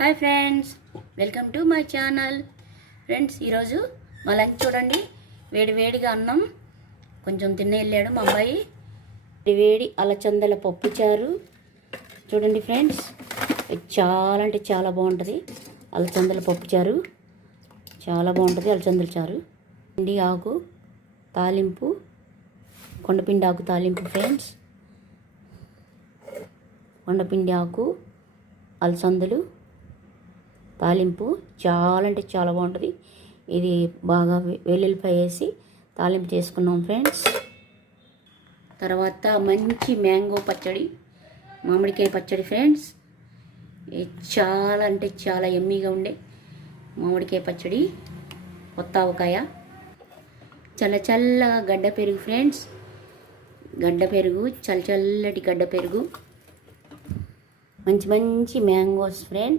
Hi friends, welcome to my channel. Friends, ఈరోజు మా lunch చూడండి. వేడిగా అన్నం కొంచెం తిన్న వెళ్ళాడు మా అబ్బాయి. వేడి అలచందల పప్పు చారు చూడండి ఫ్రెండ్స్. చాలా అంటే చాలా బాగుంటుంది. అలచందల పప్పు చారు చాలా బాగుంటుంది. అలచందల చారు, పిండి ఆకు తాలింపు, కొండపిండి ఆకు తాలింపు ఫ్రెండ్స్. కొండపిండి ఆకు, అలసందలు తాలింపు చాలా అంటే చాలా బాగుంటుంది. ఇది బాగా వెల్లుల్లిపాయ వేసి తాలింపు చేసుకున్నాం ఫ్రెండ్స్. తర్వాత మంచి మ్యాంగో పచ్చడి, మామిడికాయ పచ్చడి ఫ్రెండ్స్. ఇది చాలా అంటే చాలా ఎమ్మీగా ఉండే మామిడికాయ పచ్చడి, కొత్త ఆవకాయ, చల్లగా గడ్డ పెరుగు ఫ్రెండ్స్. గడ్డ పెరుగు, చల్లటి గడ్డ పెరుగు, మంచి మ్యాంగోస్ ఫ్రెండ్స్.